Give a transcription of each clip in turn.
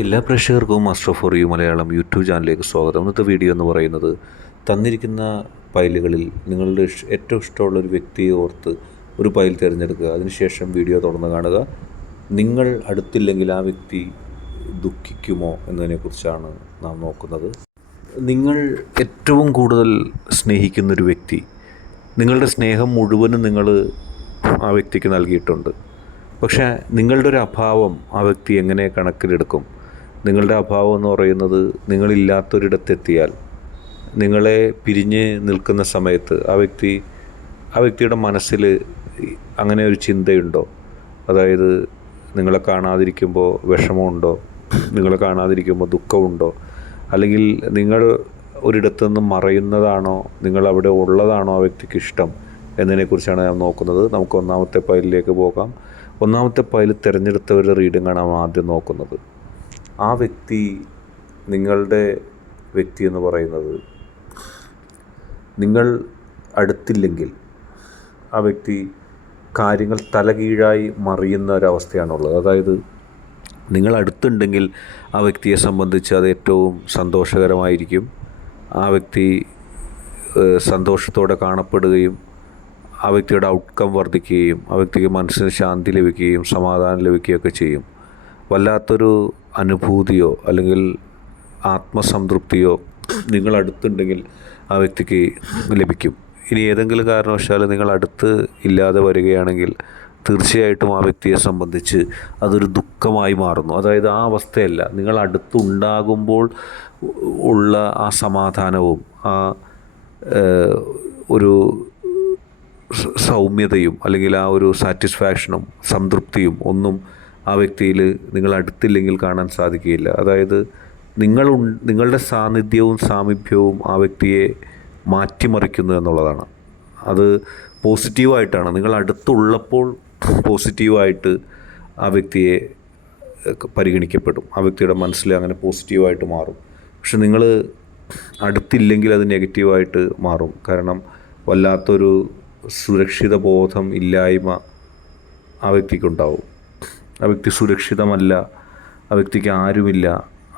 എല്ലാ പ്രേക്ഷകർക്കും master for you Malayalam YouTube ചാനലിലേക്ക് സ്വാഗതം. ഇന്നത്തെ വീഡിയോ എന്ന് പറയുന്നത് തന്നിരിക്കുന്ന ഫയലുകളിൽ നിങ്ങളുടെ ഏറ്റവും ഇഷ്ടമുള്ള ഒരു വ്യക്തിയെ ഓർത്ത് ഒരു ഫയൽ തിരഞ്ഞെടുക്കുക. അതിനുശേഷം വീഡിയോ തുടർന്ന് കാണുക. നിങ്ങൾ അടുത്തില്ലെങ്കിൽ ആ വ്യക്തി ദുഃഖിക്കുമോ എന്നതിനെക്കുറിച്ചാണ് നാം നോക്കുന്നത്. നിങ്ങൾ ഏറ്റവും കൂടുതൽ സ്നേഹിക്കുന്നൊരു വ്യക്തി നിങ്ങളുടെ സ്നേഹം മുഴുവനും നിങ്ങൾ ആ വ്യക്തിക്ക് നൽകിയിട്ടുണ്ട്. പക്ഷേ നിങ്ങളുടെ ഒരു അഭാവം ആ വ്യക്തി എങ്ങനെ കണക്കിലെടുക്കും? നിങ്ങളുടെ അഭാവം എന്ന് പറയുന്നത് നിങ്ങളില്ലാത്തൊരിടത്തെത്തിയാൽ നിങ്ങളെ പിരിഞ്ഞ് നിൽക്കുന്ന സമയത്ത് ആ വ്യക്തി ആ വ്യക്തിയുടെ മനസ്സിൽ അങ്ങനെ ഒരു ചിന്തയുണ്ടോ? അതായത് നിങ്ങളെ കാണാതിരിക്കുമ്പോൾ വിഷമമുണ്ടോ? നിങ്ങളെ കാണാതിരിക്കുമ്പോൾ ദുഃഖമുണ്ടോ? അല്ലെങ്കിൽ നിങ്ങൾ ഒരിടത്തു നിന്ന് മറയുന്നതാണോ? നിങ്ങൾ അവിടെ ഉള്ളതാണോ ആ വ്യക്തിക്ക് ഇഷ്ടം? എന്നതിനെക്കുറിച്ചാണ് ഞാൻ നോക്കുന്നത്. നമുക്ക് ഒന്നാമത്തെ പൈലിലേക്ക് പോകാം. ഒന്നാമത്തെ പൈൽ തിരഞ്ഞെടുത്തവരുടെ റീഡിംഗാണ് ആദ്യം നോക്കുന്നത്. ആ വ്യക്തി നിങ്ങളുടെ വ്യക്തി എന്ന് പറയുന്നത്. നിങ്ങൾ അടുത്തില്ലെങ്കിൽ ആ വ്യക്തി കാര്യങ്ങൾ തലകീഴായി മറിയുന്ന ഒരവസ്ഥയാണുള്ളത്. അതായത് നിങ്ങൾ അടുത്തുണ്ടെങ്കിൽ ആ വ്യക്തിയെ സംബന്ധിച്ച് അത് ഏറ്റവും സന്തോഷകരമായിരിക്കും. ആ വ്യക്തി സന്തോഷത്തോടെ കാണപ്പെടുകയും ആ വ്യക്തിയുടെ ഔട്ട്കം വർദ്ധിക്കുകയും ആ വ്യക്തിക്ക് മനസ്സിന് ശാന്തി ലഭിക്കുകയും സമാധാനം ലഭിക്കുകയൊക്കെ ചെയ്യും. വല്ലാത്തൊരു അനുഭൂതിയോ അല്ലെങ്കിൽ ആത്മസംതൃപ്തിയോ നിങ്ങൾ അടുത്തുണ്ടെങ്കിൽ ആ വ്യക്തിക്ക് ലഭിക്കും. ഇനി ഏതെങ്കിലും കാരണവശാൽ നിങ്ങൾ അടുത്ത് ഇല്ലാതെ വരികയാണെങ്കിൽ തീർച്ചയായിട്ടും ആ വ്യക്തിയെ സംബന്ധിച്ച് അതൊരു ദുഃഖമായി മാറുന്നു. അതായത് ആ അവസ്ഥയല്ല. നിങ്ങൾ അടുത്തുണ്ടാകുമ്പോൾ ഉള്ള ആ സമാധാനവും ആ ഒരു സൗമ്യതയും അല്ലെങ്കിൽ ആ ഒരു സാറ്റിസ്ഫാക്ഷനും സംതൃപ്തിയും ഒന്നും ആ വ്യക്തിയിൽ നിങ്ങൾ അടുത്തില്ലെങ്കിൽ കാണാൻ സാധിക്കുകയില്ല. അതായത് നിങ്ങൾ നിങ്ങളുടെ സാന്നിധ്യവും സാമീപ്യവും ആ വ്യക്തിയെ മാറ്റിമറിക്കുന്നു എന്നുള്ളതാണ്. അത് പോസിറ്റീവായിട്ടാണ്. നിങ്ങൾ അടുത്തുള്ളപ്പോൾ പോസിറ്റീവായിട്ട് ആ വ്യക്തിയെ പരിഗണിക്കപ്പെടും. ആ വ്യക്തിയുടെ മനസ്സിൽ അങ്ങനെ പോസിറ്റീവായിട്ട് മാറും. പക്ഷെ നിങ്ങൾ അടുത്തില്ലെങ്കിൽ അത് നെഗറ്റീവായിട്ട് മാറും. കാരണം വല്ലാത്തൊരു സുരക്ഷിത ബോധം ഇല്ലായ്മ ആ വ്യക്തിക്കുണ്ടാവും. ആ വ്യക്തി സുരക്ഷിതമല്ല ആ വ്യക്തിക്ക് ആരുമില്ല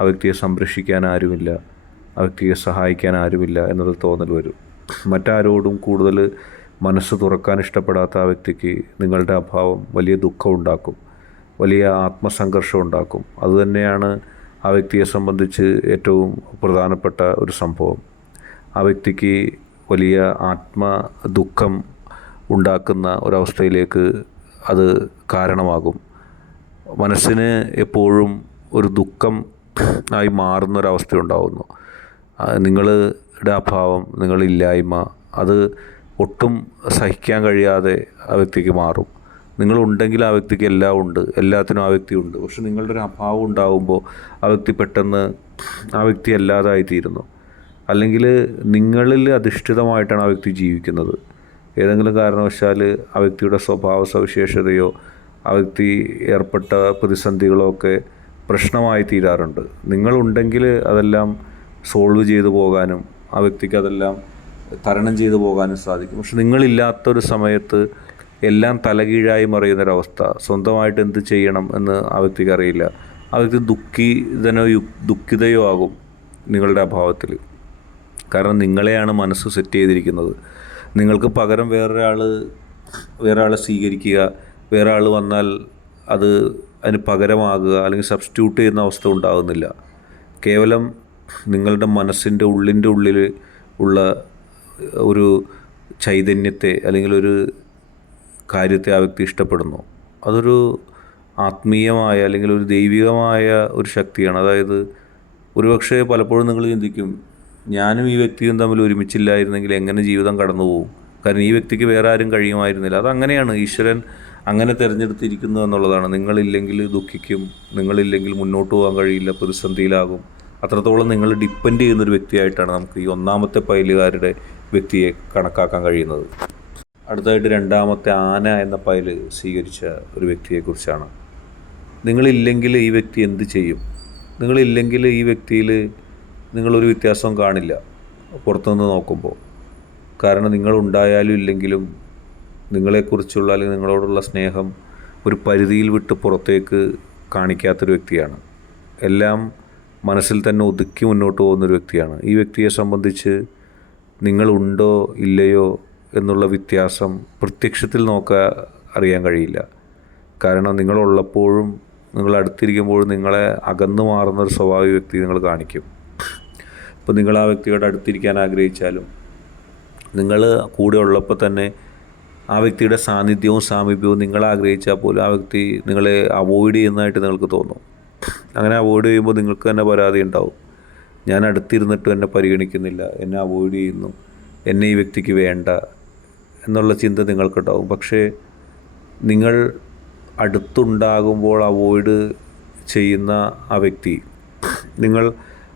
ആ വ്യക്തിയെ സംരക്ഷിക്കാൻ ആരുമില്ല ആ വ്യക്തിയെ സഹായിക്കാൻ ആരുമില്ല എന്നൊരു തോന്നൽ വരും. മറ്റാരോടും കൂടുതൽ മനസ്സ് തുറക്കാൻ ഇഷ്ടപ്പെടാത്ത ആ വ്യക്തിക്ക് നിങ്ങളുടെ അഭാവം വലിയ ദുഃഖം ഉണ്ടാക്കും വലിയ ആത്മസംഘർഷം ഉണ്ടാക്കും. അതുതന്നെയാണ് ആ വ്യക്തിയെ സംബന്ധിച്ച് ഏറ്റവും പ്രധാനപ്പെട്ട ഒരു സംഭവം. ആ വ്യക്തിക്ക് വലിയ ആത്മ ദുഃഖം ഉണ്ടാക്കുന്ന ഒരവസ്ഥയിലേക്ക് അത് കാരണമാകും. മനസ്സിന് എപ്പോഴും ഒരു ദുഃഖം ആയി മാറുന്ന ഒരവസ്ഥ ഉണ്ടാകുന്നു നിങ്ങളുടെ അഭാവം നിങ്ങളില്ലായ്മ അത് ഒട്ടും സഹിക്കാൻ കഴിയാതെ ആ വ്യക്തിക്ക് മാറും. നിങ്ങളുണ്ടെങ്കിൽ ആ വ്യക്തിക്ക് എല്ലാം ഉണ്ട് എല്ലാത്തിനും ആ വ്യക്തി ഉണ്ട്. പക്ഷെ നിങ്ങളുടെ ഒരു അഭാവം ഉണ്ടാകുമ്പോൾ ആ വ്യക്തി പെട്ടെന്ന് ആ വ്യക്തി അല്ലാതായി തീരുന്നു അല്ലെങ്കിൽ നിങ്ങളിൽ അധിഷ്ഠിതമായിട്ടാണ് ആ വ്യക്തി ജീവിക്കുന്നത്. ഏതെങ്കിലും കാരണവശാൽ ആ വ്യക്തിയുടെ സ്വഭാവ സവിശേഷതയോ ആ വ്യക്തി ഏർപ്പെട്ട പ്രതിസന്ധികളൊക്കെ പ്രശ്നമായി തീരാറുണ്ട്. നിങ്ങളുണ്ടെങ്കിൽ അതെല്ലാം സോൾവ് ചെയ്തു പോകാനും ആ വ്യക്തിക്ക് അതെല്ലാം തരണം ചെയ്തു പോകാനും സാധിക്കും. പക്ഷെ നിങ്ങളില്ലാത്തൊരു സമയത്ത് എല്ലാം തലകീഴായി മറിയുന്നൊരവസ്ഥ സ്വന്തമായിട്ട് എന്ത് ചെയ്യണം എന്ന് ആ വ്യക്തിക്ക് അറിയില്ല. ആ വ്യക്തി ദുഃഖിതനോ ദുഃഖിതയോ ആകും നിങ്ങളുടെ അഭാവത്തിൽ. കാരണം നിങ്ങളെയാണ് മനസ്സ് സെറ്റ് ചെയ്തിരിക്കുന്നത്. നിങ്ങൾക്ക് പകരം വേറൊരാൾ വേറൊരാളെ സ്വീകരിക്കുക വേറെ ആൾ വന്നാൽ അത് അതിന് പകരമാകുക അല്ലെങ്കിൽ സബ്സ്റ്റിറ്റ്യൂട്ട് ചെയ്യുന്ന അവസ്ഥ ഉണ്ടാകുന്നില്ല. കേവലം നിങ്ങളുടെ മനസ്സിന്റെ ഉള്ളിന്റെ ഉള്ളിൽ ഉള്ള ഒരു ചൈതന്യത്തെ അല്ലെങ്കിൽ ഒരു കാര്യത്തെ ആ വ്യക്തി ഇഷ്ടപ്പെടുന്നു. അതൊരു ആത്മീയമായ അല്ലെങ്കിൽ ഒരു ദൈവികമായ ഒരു ശക്തിയാണ്. അതായത് ഒരുപക്ഷെ പലപ്പോഴും നിങ്ങൾ ചിന്തിക്കും ഞാനും ഈ വ്യക്തിയും തമ്മിൽ ഒരുമിച്ചില്ലായിരുന്നെങ്കിൽ എങ്ങനെ ജീവിതം കടന്നു പോകും കാരണം ഈ വ്യക്തിക്ക് വേറെ ആരും കഴിയുമായിരുന്നില്ല. അതങ്ങനെയാണ്. ഈശ്വരൻ അങ്ങനെ തിരഞ്ഞെടുത്തിരിക്കുന്നു എന്നുള്ളതാണ്. നിങ്ങളില്ലെങ്കിൽ ദുഃഖിക്കും നിങ്ങളില്ലെങ്കിൽ മുന്നോട്ട് പോകാൻ കഴിയില്ല പ്രതിസന്ധിയിലാകും. അത്രത്തോളം നിങ്ങൾ ഡിപ്പെൻഡ് ചെയ്യുന്ന ഒരു വ്യക്തിയായിട്ടാണ് നമുക്ക് ഈ ഒന്നാമത്തെ പൈലുകാരുടെ വ്യക്തിയെ കണക്കാക്കാൻ കഴിയുന്നത്. അടുത്തതായിട്ട് രണ്ടാമത്തെ ആന എന്ന പൈൽ സ്വീകരിച്ച ഒരു വ്യക്തിയെക്കുറിച്ചാണ്. നിങ്ങളില്ലെങ്കിൽ ഈ വ്യക്തി എന്ത് ചെയ്യും? നിങ്ങളില്ലെങ്കിൽ ഈ വ്യക്തിയിൽ നിങ്ങളൊരു വ്യത്യാസവും കാണില്ല പുറത്തുനിന്ന് നോക്കുമ്പോൾ. കാരണം നിങ്ങളുണ്ടായാലും ഇല്ലെങ്കിലും നിങ്ങളെക്കുറിച്ചുള്ള അല്ലെങ്കിൽ നിങ്ങളോടുള്ള സ്നേഹം ഒരു പരിധിയിൽ വിട്ട് പുറത്തേക്ക് കാണിക്കാത്തൊരു വ്യക്തിയാണ്. എല്ലാം മനസ്സിൽ തന്നെ ഒതുക്കി മുന്നോട്ട് പോകുന്നൊരു വ്യക്തിയാണ്. ഈ വ്യക്തിയെ സംബന്ധിച്ച് നിങ്ങളുണ്ടോ ഇല്ലയോ എന്നുള്ള വ്യത്യാസം പ്രത്യക്ഷത്തിൽ നോക്കാൻ അറിയാൻ കഴിയില്ല. കാരണം നിങ്ങളുള്ളപ്പോഴും നിങ്ങൾ അടുത്തിരിക്കുമ്പോഴും നിങ്ങളെ അകന്നു മാറുന്ന ഒരു സ്വഭാവ വ്യക്തി നിങ്ങൾ കാണിക്കും. ഇപ്പോൾ നിങ്ങൾ ആ വ്യക്തിയോട് അടുത്തിരിക്കാൻ ആഗ്രഹിച്ചാലും നിങ്ങൾ കൂടെ ഉള്ളപ്പോൾ തന്നെ ആ വ്യക്തിയുടെ സാന്നിധ്യവും സാമീപ്യവും നിങ്ങൾ ആഗ്രഹിച്ചാൽ പോലും ആ വ്യക്തി നിങ്ങളെ അവോയ്ഡ് ചെയ്യുന്നതായിട്ട് നിങ്ങൾക്ക് തോന്നും. അങ്ങനെ അവോയ്ഡ് ചെയ്യുമ്പോൾ നിങ്ങൾക്ക് തന്നെ പരാതി ഉണ്ടാവും. ഞാൻ അടുത്തിരുന്നിട്ടും എന്നെ പരിഗണിക്കുന്നില്ല എന്നെ അവോയ്ഡ് ചെയ്യുന്നു എന്നെ ഈ വ്യക്തിക്ക് വേണ്ട എന്നുള്ള ചിന്ത നിങ്ങൾക്കുണ്ടാവും. പക്ഷേ നിങ്ങൾ അടുത്തുണ്ടാകുമ്പോൾ അവോയ്ഡ് ചെയ്യുന്ന ആ വ്യക്തി നിങ്ങൾ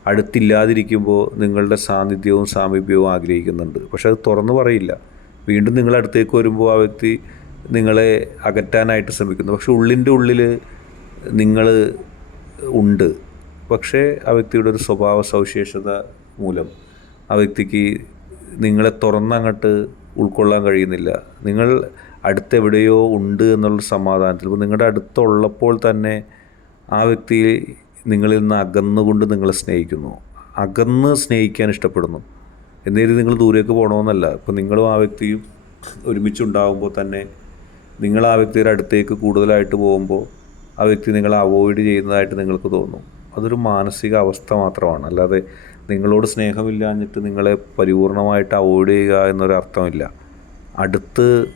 അടുത്തില്ലാതിരിക്കുമ്പോൾ നിങ്ങളുടെ സാന്നിധ്യവും സാമീപ്യവും ആഗ്രഹിക്കുന്നുണ്ട്. പക്ഷെ അത് തുറന്നു പറയില്ല. വീണ്ടും നിങ്ങൾ അടുത്തേക്ക് വരുമ്പോൾ ആ വ്യക്തി നിങ്ങളെ അകറ്റാനായിട്ട് ശ്രമിക്കുന്നു. പക്ഷെ ഉള്ളിന്റെ ഉള്ളിൽ നിങ്ങൾ ഉണ്ട്. പക്ഷേ ആ വ്യക്തിയുടെ ഒരു സ്വഭാവ സവിശേഷത മൂലം ആ വ്യക്തിക്ക് നിങ്ങളെ തുറന്നങ്ങോട്ട് ഉൾക്കൊള്ളാൻ കഴിയുന്നില്ല. നിങ്ങൾ അടുത്തെവിടെയോ ഉണ്ട് എന്നുള്ള സമാധാനത്തിൽ. ഇപ്പോൾ നിങ്ങളുടെ അടുത്തുള്ളപ്പോൾ തന്നെ ആ വ്യക്തി നിങ്ങളിൽ നിന്ന് അകന്നുകൊണ്ട് നിങ്ങളെ സ്നേഹിക്കുന്നു. അകന്ന് സ്നേഹിക്കാൻ ഇഷ്ടപ്പെടുന്നു. എന്നേലും നിങ്ങൾ ദൂരേക്ക് പോകണമെന്നല്ല. ഇപ്പോൾ നിങ്ങളും ആ വ്യക്തിയും ഒരുമിച്ചുണ്ടാകുമ്പോൾ തന്നെ നിങ്ങൾ ആ വ്യക്തിയുടെ അടുത്തേക്ക് കൂടുതലായിട്ട് പോകുമ്പോൾ ആ വ്യക്തി നിങ്ങളെ അവോയ്ഡ് ചെയ്യുന്നതായിട്ട് നിങ്ങൾക്ക് തോന്നും. അതൊരു മാനസിക അവസ്ഥ മാത്രമാണ്. അല്ലാതെ നിങ്ങളോട് സ്നേഹമില്ലാഞ്ഞിട്ട് നിങ്ങളെ പരിപൂർണമായിട്ട് അവോയ്ഡ് ചെയ്യുക എന്നൊരർത്ഥമില്ല അടുത്ത്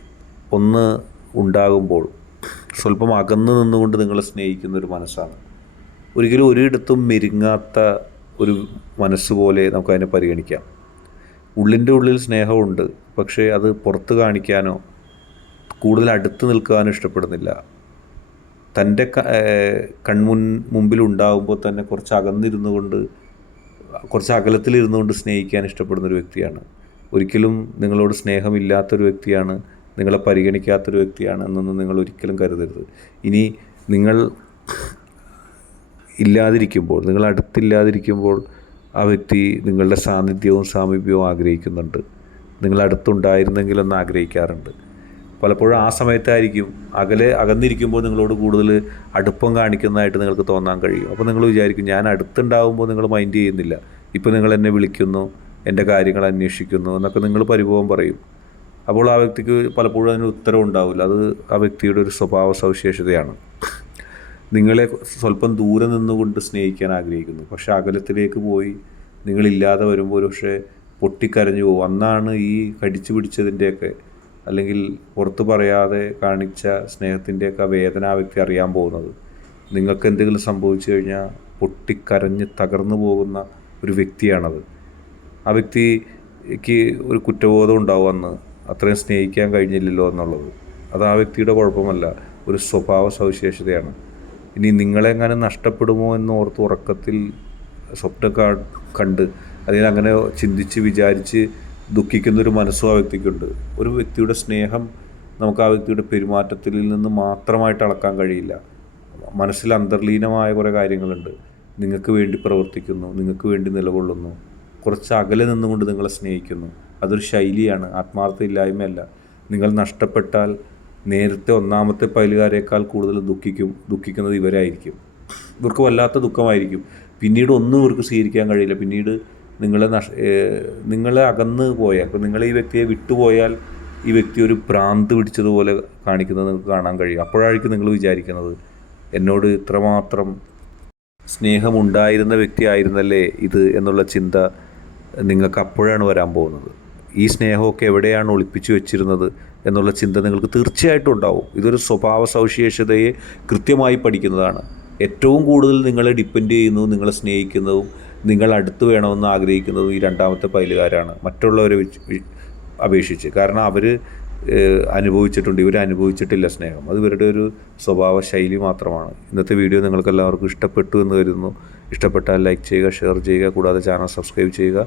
ഒന്ന് ഉണ്ടാകുമ്പോൾ സ്വല്പം അകന്ന് നിന്നുകൊണ്ട് നിങ്ങളെ സ്നേഹിക്കുന്ന ഒരു മനസ്സാണ്. ഒരിക്കലും ഒരിടത്തും മെരുങ്ങാത്ത ഒരു മനസ്സ് പോലെ നമുക്കതിനെ പരിഗണിക്കാം. ഉള്ളിന്റെ ഉള്ളിൽ സ്നേഹമുണ്ട്. പക്ഷേ അത് പുറത്ത് കാണിക്കാനോ കൂടുതൽ അടുത്ത് നിൽക്കാനോ ഇഷ്ടപ്പെടുന്നില്ല. തന്റെ കൺമുൻ മുമ്പിൽ ഉണ്ടാകുമ്പോൾ തന്നെ കുറച്ച് അകന്നിരുന്നു കൊണ്ട് കുറച്ച് അകലത്തിലിരുന്നു കൊണ്ട് സ്നേഹിക്കാൻ ഇഷ്ടപ്പെടുന്നൊരു വ്യക്തിയാണ്. ഒരിക്കലും നിങ്ങളോട് സ്നേഹമില്ലാത്തൊരു വ്യക്തിയാണ് നിങ്ങളെ പരിഗണിക്കാത്തൊരു വ്യക്തിയാണ് എന്നൊന്നും നിങ്ങൾ ഒരിക്കലും കരുതരുത്. ഇനി നിങ്ങൾ ഇല്ലാതിരിക്കുമ്പോൾ നിങ്ങൾ അടുത്തില്ലാതിരിക്കുമ്പോൾ ആ വ്യക്തി നിങ്ങളുടെ സാന്നിധ്യവും സാമീപ്യവും ആഗ്രഹിക്കുന്നുണ്ട്. നിങ്ങൾ അടുത്തുണ്ടായിരുന്നെങ്കിലെന്ന് ആഗ്രഹിക്കാറുണ്ട്. പലപ്പോഴും ആ സമയത്തായിരിക്കും അകലെ അകന്നിരിക്കുമ്പോൾ നിങ്ങളോട് കൂടുതൽ അടുപ്പം കാണിക്കുന്നതായിട്ട് നിങ്ങൾക്ക് തോന്നാൻ കഴിയും. അപ്പോൾ നിങ്ങൾ വിചാരിക്കും ഞാൻ അടുത്തുണ്ടാകുമ്പോൾ നിങ്ങൾ മൈൻഡ് ചെയ്യുന്നില്ല. ഇപ്പോൾ നിങ്ങൾ എന്നെ വിളിക്കുന്നു എന്റെ കാര്യങ്ങൾ അന്വേഷിക്കുന്നു എന്നൊക്കെ നിങ്ങൾ പരിഭവം പറയും. അപ്പോൾ ആ വ്യക്തിക്ക് പലപ്പോഴും അതിന് ഉത്തരം ഉണ്ടാവില്ല അത് ആ വ്യക്തിയുടെ ഒരു സ്വഭാവ സവിശേഷതയാണ് നിങ്ങളെ സ്വല്പം ദൂരെ നിന്നുകൊണ്ട് സ്നേഹിക്കാൻ ആഗ്രഹിക്കുന്നു. പക്ഷെ അകലത്തിലേക്ക് പോയി നിങ്ങളില്ലാതെ വരുമ്പോൾ പക്ഷേ പൊട്ടിക്കരഞ്ഞു പോകും. അന്നാണ് ഈ കടിച്ചു പിടിച്ചതിന്റെയൊക്കെ അല്ലെങ്കിൽ പുറത്തു പറയാതെ കാണിച്ച സ്നേഹത്തിന്റെയൊക്കെ വേദന ആ വ്യക്തി അറിയാൻ പോകുന്നത്. നിങ്ങൾക്ക് എന്തെങ്കിലും സംഭവിച്ചു കഴിഞ്ഞാൽ പൊട്ടിക്കരഞ്ഞ് തകർന്നു പോകുന്ന ഒരു വ്യക്തിയാണത്. ആ വ്യക്തിക്ക് ഒരു കുറ്റബോധം ഉണ്ടാവും അന്ന്. അത്രയും സ്നേഹിക്കാൻ കഴിഞ്ഞില്ലല്ലോ എന്നുള്ളത്. അത് ആ വ്യക്തിയുടെ കുഴപ്പമല്ല. ഒരു സ്വഭാവ സവിശേഷതയാണ് ഇനി നിങ്ങളെങ്ങനെ നഷ്ടപ്പെടുമോ എന്ന് ഓർത്ത് ഉറക്കത്തിൽ സ്വപ്നം കണ്ട് അല്ലെങ്കിൽ അങ്ങനെ ചിന്തിച്ച് വിചാരിച്ച് ദുഃഖിക്കുന്ന ഒരു മനസ്സും ആ വ്യക്തിക്കുണ്ട്. ഒരു വ്യക്തിയുടെ സ്നേഹം നമുക്ക് ആ വ്യക്തിയുടെ പെരുമാറ്റത്തിൽ നിന്ന് മാത്രമായിട്ട് അളക്കാൻ കഴിയില്ല. മനസ്സിൽ അന്തർലീനമായ കുറേ കാര്യങ്ങളുണ്ട്. നിങ്ങൾക്ക് വേണ്ടി പ്രവർത്തിക്കുന്നു നിങ്ങൾക്ക് വേണ്ടി നിലകൊള്ളുന്നു കുറച്ച് അകലെ നിന്നുകൊണ്ട് നിങ്ങളെ സ്നേഹിക്കുന്നു. അതൊരു ശൈലിയാണ് ആത്മാർത്ഥ ഇല്ലായ്മയല്ല. നിങ്ങൾ നഷ്ടപ്പെട്ടാൽ നേരത്തെ ഒന്നാമത്തെ പൈലുകാരേക്കാൾ കൂടുതൽ ദുഃഖിക്കും ദുഃഖിക്കുന്നത് ഇവരായിരിക്കും. ഇവർക്ക് വല്ലാത്ത ദുഃഖമായിരിക്കും. പിന്നീട് ഒന്നും ഇവർക്ക് സ്വീകരിക്കാൻ കഴിയില്ല. പിന്നീട് നിങ്ങളെ നഷ നിങ്ങളെ അകന്ന് പോയാൽ ഇപ്പോൾ നിങ്ങൾ ഈ വ്യക്തിയെ വിട്ടുപോയാൽ ഈ വ്യക്തി ഒരു ഭ്രാന്ത് പിടിച്ചതുപോലെ കാണിക്കുന്നത് നിങ്ങൾക്ക് കാണാൻ കഴിയും. അപ്പോഴായിരിക്കും നിങ്ങൾ വിചാരിക്കുന്നത് എന്നോട് ഇത്രമാത്രം സ്നേഹമുണ്ടായിരുന്ന വ്യക്തിയായിരുന്നല്ലേ ഇത് എന്നുള്ള ചിന്ത നിങ്ങൾക്ക് അപ്പോഴാണ് വരാൻ പോകുന്നത്. ഈ സ്നേഹമൊക്കെ എവിടെയാണ് ഒളിപ്പിച്ചു വെച്ചിരുന്നത് എന്നുള്ള ചിന്ത നിങ്ങൾക്ക് തീർച്ചയായിട്ടും ഉണ്ടാവും. ഇതൊരു സ്വഭാവ സവിശേഷതയെ കൃത്യമായി പഠിക്കുന്നതാണ്. ഏറ്റവും കൂടുതൽ നിങ്ങളെ ഡിപ്പെൻഡ് ചെയ്യുന്നതും നിങ്ങളെ സ്നേഹിക്കുന്നതും നിങ്ങൾ അടുത്ത് വേണമെന്ന് ആഗ്രഹിക്കുന്നതും ഈ രണ്ടാമത്തെ പൈലുകാരാണ്. മറ്റുള്ളവരെ അപേക്ഷിച്ച്. കാരണം അവർ അനുഭവിച്ചിട്ടുണ്ട്. ഇവർ അനുഭവിച്ചിട്ടില്ല സ്നേഹം. അത് ഇവരുടെ ഒരു സ്വഭാവ ശൈലി മാത്രമാണ്. ഇന്നത്തെ വീഡിയോ നിങ്ങൾക്കെല്ലാവർക്കും ഇഷ്ടപ്പെട്ടു എന്ന് കരുതുന്നു. ഇഷ്ടപ്പെട്ടാൽ ലൈക്ക് ചെയ്യുക ഷെയർ ചെയ്യുക കൂടാതെ ചാനൽ സബ്സ്ക്രൈബ് ചെയ്യുക.